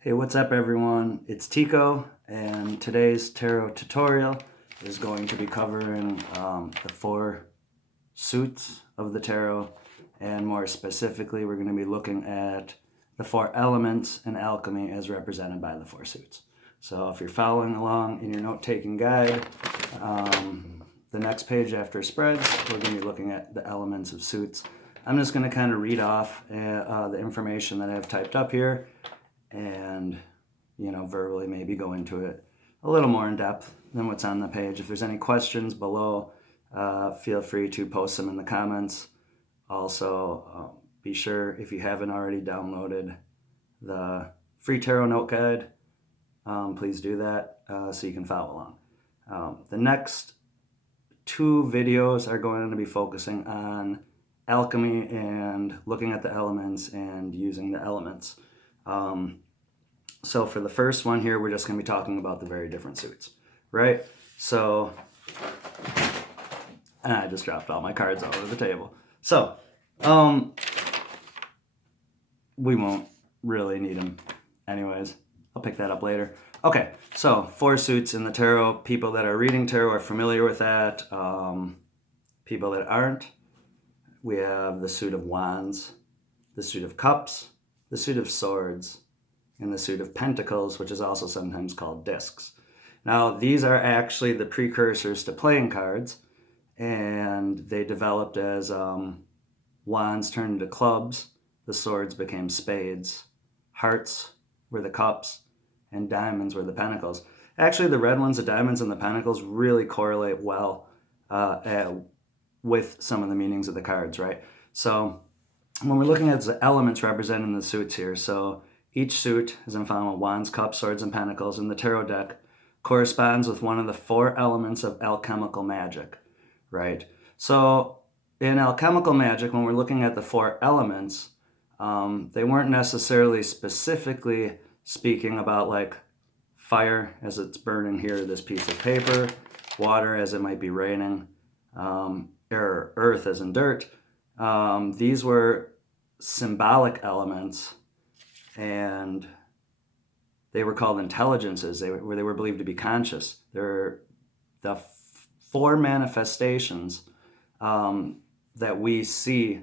Hey, what's up everyone? It's Tico, and today's tarot tutorial is going to be covering the 4 suits of the tarot, and more specifically we're going to be looking at the 4 elements in alchemy as represented by the 4 suits. So if you're following along in your note-taking guide, the next page after spreads, we're going to be looking at the elements of suits. I'm just going to kind of read off the information that I've typed up here, and verbally maybe go into it a little more in depth than what's on the page. If there's any questions below, feel free to post them in the comments. Also, be sure, if you haven't already downloaded the free tarot note guide, please do that so you can follow along. The next 2 videos are going to be focusing on alchemy and looking at the elements and using the elements. So for the first one here, we're just going to be talking about the very different suits, right? So, and I just dropped all my cards all over the table. So, we won't really need them anyways. I'll pick that up later. Okay, so 4 suits in the tarot. People that are reading tarot are familiar with that. People that aren't, we have the suit of wands, the suit of cups, the suit of swords, and the suit of pentacles, which is also sometimes called discs. Now, these are actually the precursors to playing cards, and they developed as wands turned into clubs, the swords became spades, hearts were the cups, and diamonds were the pentacles. Actually, the red ones, the diamonds and the pentacles, really correlate well with some of the meanings of the cards, right? So when we're looking at the elements representing the suits here, so each suit is in form of wands, cups, swords, and pentacles in the tarot deck corresponds with one of the 4 elements of alchemical magic, right? So in alchemical magic, when we're looking at the 4 elements, they weren't necessarily specifically speaking about like fire as it's burning here, this piece of paper, water as it might be raining, or earth as in dirt. These were symbolic elements, and they were called intelligences. They were believed to be conscious. They're the 4 manifestations that we see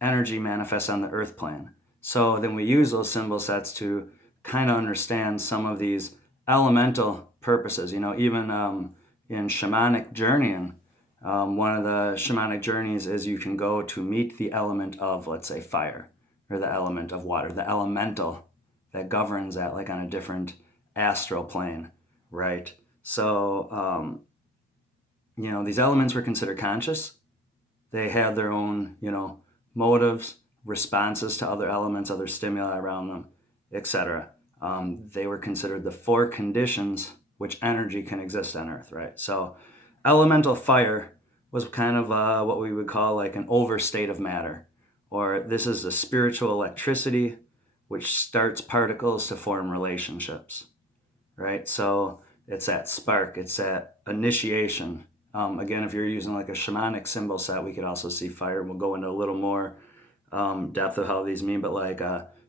energy manifest on the earth plane. So then we use those symbol sets to kind of understand some of these elemental purposes. Even in shamanic journeying, one of the shamanic journeys is you can go to meet the element of, let's say, fire, or the element of water, the elemental that governs that, like on a different astral plane, right? So, these elements were considered conscious. They had their own, motives, responses to other elements, other stimuli around them, etc. They were considered the 4 conditions which energy can exist on Earth, right? So elemental fire was kind of what we would call like an overstate of matter, or this is the spiritual electricity which starts particles to form relationships, right? So it's that spark, it's that initiation. Again, if you're using like a shamanic symbol set, we could also see fire. We'll go into a little more depth of how these mean, but like,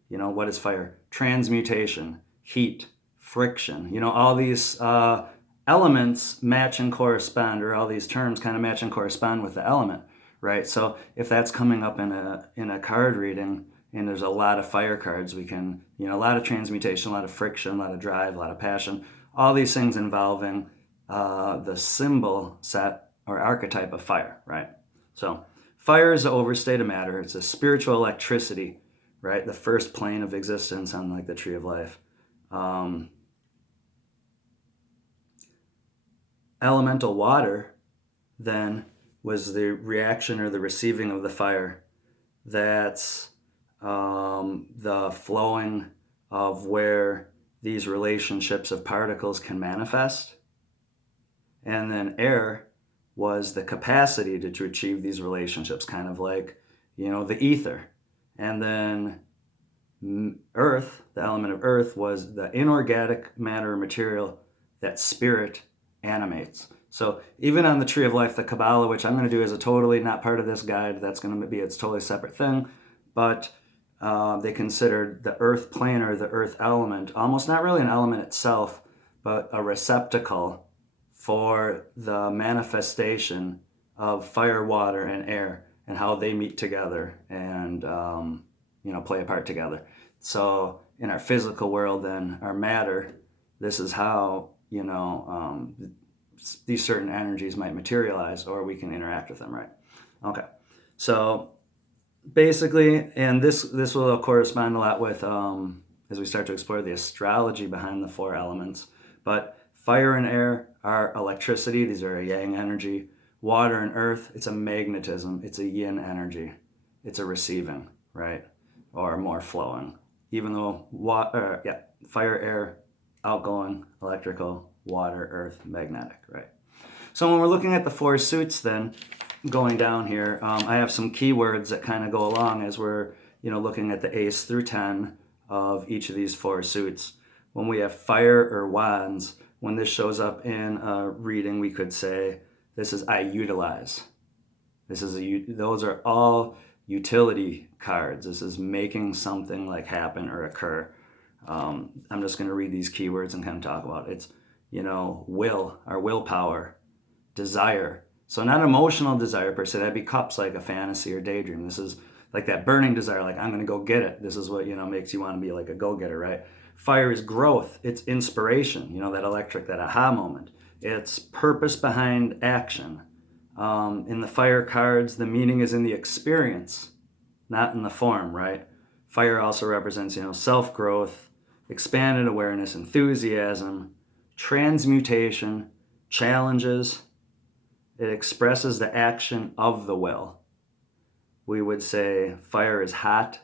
what is fire? Transmutation, heat, friction, all these elements match and correspond, or all these terms kind of match and correspond with the element, right? So if that's coming up in a card reading, and there's a lot of fire cards, we can, a lot of transmutation, a lot of friction, a lot of drive, a lot of passion, all these things involving the symbol set or archetype of fire, right? So fire is the overstate of matter. It's a spiritual electricity, right? The first plane of existence on like the tree of life. Elemental water then was the reaction or the receiving of the fire. That's the flowing of where these relationships of particles can manifest. And then air was the capacity to achieve these relationships, kind of like, the ether. And then earth, the element of earth, was the inorganic matter or material that spirit animates. So even on the tree of life, the Kabbalah, which I'm going to do as a totally not part of this guide, that's going to be its totally separate thing. But they considered the earth plane or the earth element almost not really an element itself, but a receptacle for the manifestation of fire, water, and air, and how they meet together and play a part together. So in our physical world, then our matter, this is how these certain energies might materialize, or we can interact with them, right? Okay, so basically, and this will correspond a lot with as we start to explore the astrology behind the 4 elements. But fire and air are electricity; these are a yang energy. Water and earth, it's a magnetism; it's a yin energy. It's a receiving, right, or more flowing. Even though fire, air, outgoing, electrical, water, earth, magnetic, right? So when we're looking at the 4 suits, then going down here, I have some keywords that kind of go along as we're looking at the ace through 10 of each of these 4 suits. When we have fire or wands, when this shows up in a reading, we could say this is I utilize. Those are all utility cards. This is making something like happen or occur. I'm just going to read these keywords and kind of talk about it. It's will, our willpower, desire. So not emotional desire per se. That'd be cups, like a fantasy or daydream. This is like that burning desire, like I'm going to go get it. This is what makes you want to be like a go-getter, right? Fire is growth. It's inspiration. That electric, that aha moment. It's purpose behind action. In the fire cards, the meaning is in the experience, not in the form, right? Fire also represents self-growth, expanded awareness, enthusiasm, transmutation, challenges. It expresses the action of the will. We would say fire is hot,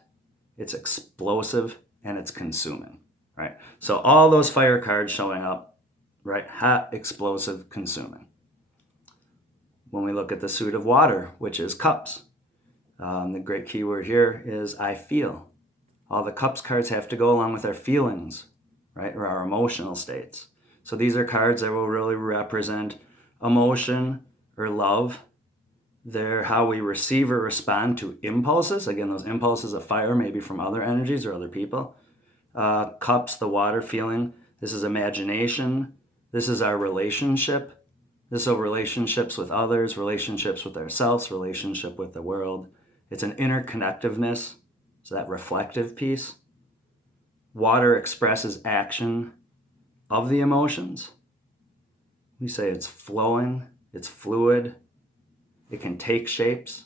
it's explosive, and it's consuming, right? So all those fire cards showing up, right? Hot, explosive, consuming. When we look at the suit of water, which is cups, the great keyword here is I feel. All the cups cards have to go along with our feelings, right? Or our emotional states. So these are cards that will really represent emotion or love. They're how we receive or respond to impulses. Again, those impulses of fire, maybe from other energies or other people. Cups, the water feeling. This is imagination. This is our relationship. This is relationships with others, relationships with ourselves, relationship with the world. It's an interconnectiveness, so that reflective piece. Water expresses action of the emotions. We say it's flowing, it's fluid, it can take shapes,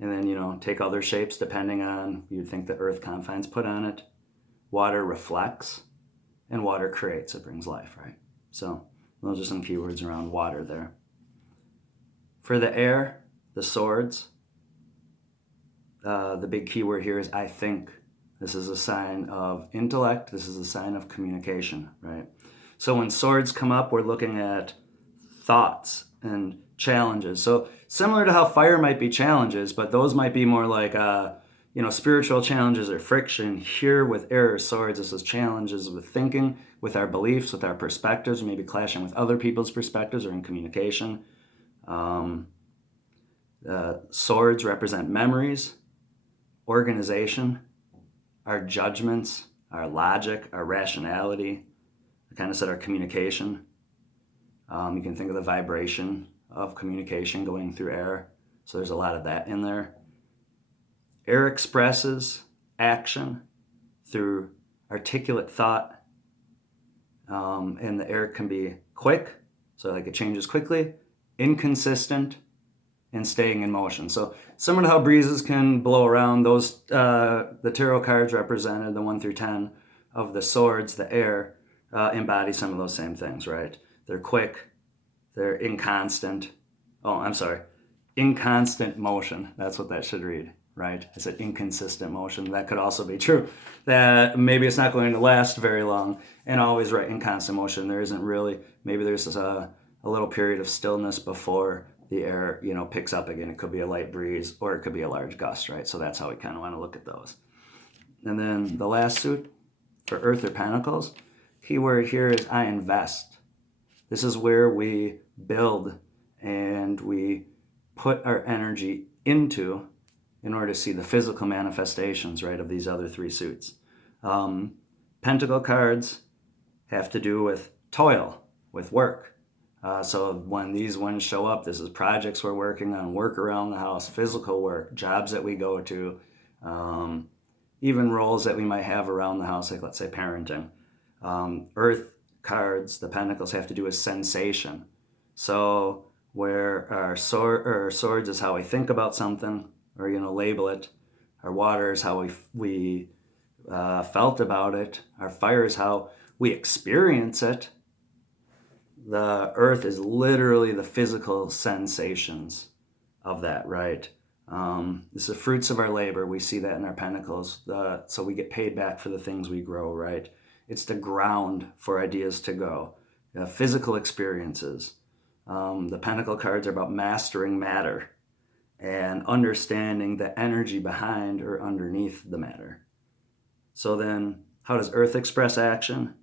and then, take other shapes depending on, you'd think the earth confines put on it. Water reflects, and water creates, it brings life, right? So those are some keywords around water there. For the air, the swords, the big keyword here is I think. This is a sign of intellect. This is a sign of communication, right? So when swords come up, we're looking at thoughts and challenges. So similar to how fire might be challenges, but those might be more like, spiritual challenges or friction. Here with air or swords, this is challenges with thinking, with our beliefs, with our perspectives, maybe clashing with other people's perspectives or in communication. Swords represent memories, organization, our judgments, our logic, our rationality. I kind of said our communication. You can think of the vibration of communication going through air. So there's a lot of that in there. Air expresses action through articulate thought. And the air can be quick, so like it changes quickly, inconsistent, and staying in motion. So similar to how breezes can blow around, those the tarot cards represented, the 1 through 10 of the swords, the air, embody some of those same things, right? They're quick, they're inconstant. Inconstant motion. That's what that should read, right? I said inconsistent motion. That could also be true. That maybe it's not going to last very long, and always right, inconstant motion. There isn't really, maybe there's a little period of stillness before the air, picks up again. It could be a light breeze or it could be a large gust, right? So that's how we kind of want to look at those. And then the last suit for Earth or Pentacles, keyword here is I invest. This is where we build and we put our energy into in order to see the physical manifestations, right, of these other three suits. Pentacle cards have to do with toil, with work. So when these ones show up, this is projects we're working on, work around the house, physical work, jobs that we go to, even roles that we might have around the house, like let's say parenting. Earth cards, the pentacles, have to do with sensation. So where our swords is how we think about something, or label it. Our water is how we felt about it. Our fire is how we experience it. The earth is literally the physical sensations of that, right? This is the fruits of our labor. We see that in our pentacles. So we get paid back for the things we grow, right? It's the ground for ideas to go. Physical experiences. The pentacle cards are about mastering matter and understanding the energy behind or underneath the matter. So then, how does earth express action?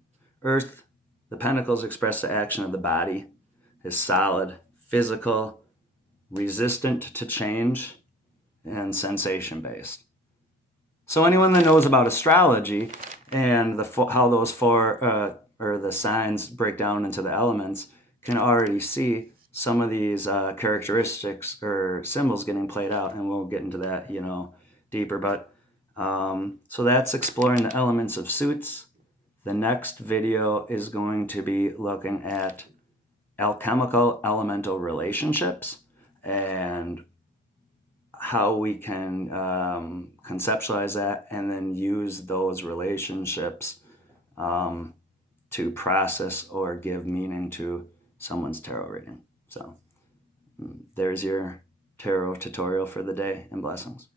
Earth, the pentacles express the action of the body, is solid, physical, resistant to change, and sensation-based. So anyone that knows about astrology and how those four or the signs break down into the elements can already see some of these characteristics or symbols getting played out, and we'll get into that, deeper. But so that's exploring the elements of suits. The next video is going to be looking at alchemical elemental relationships and how we can conceptualize that and then use those relationships to process or give meaning to someone's tarot reading. So there's your tarot tutorial for the day, and blessings.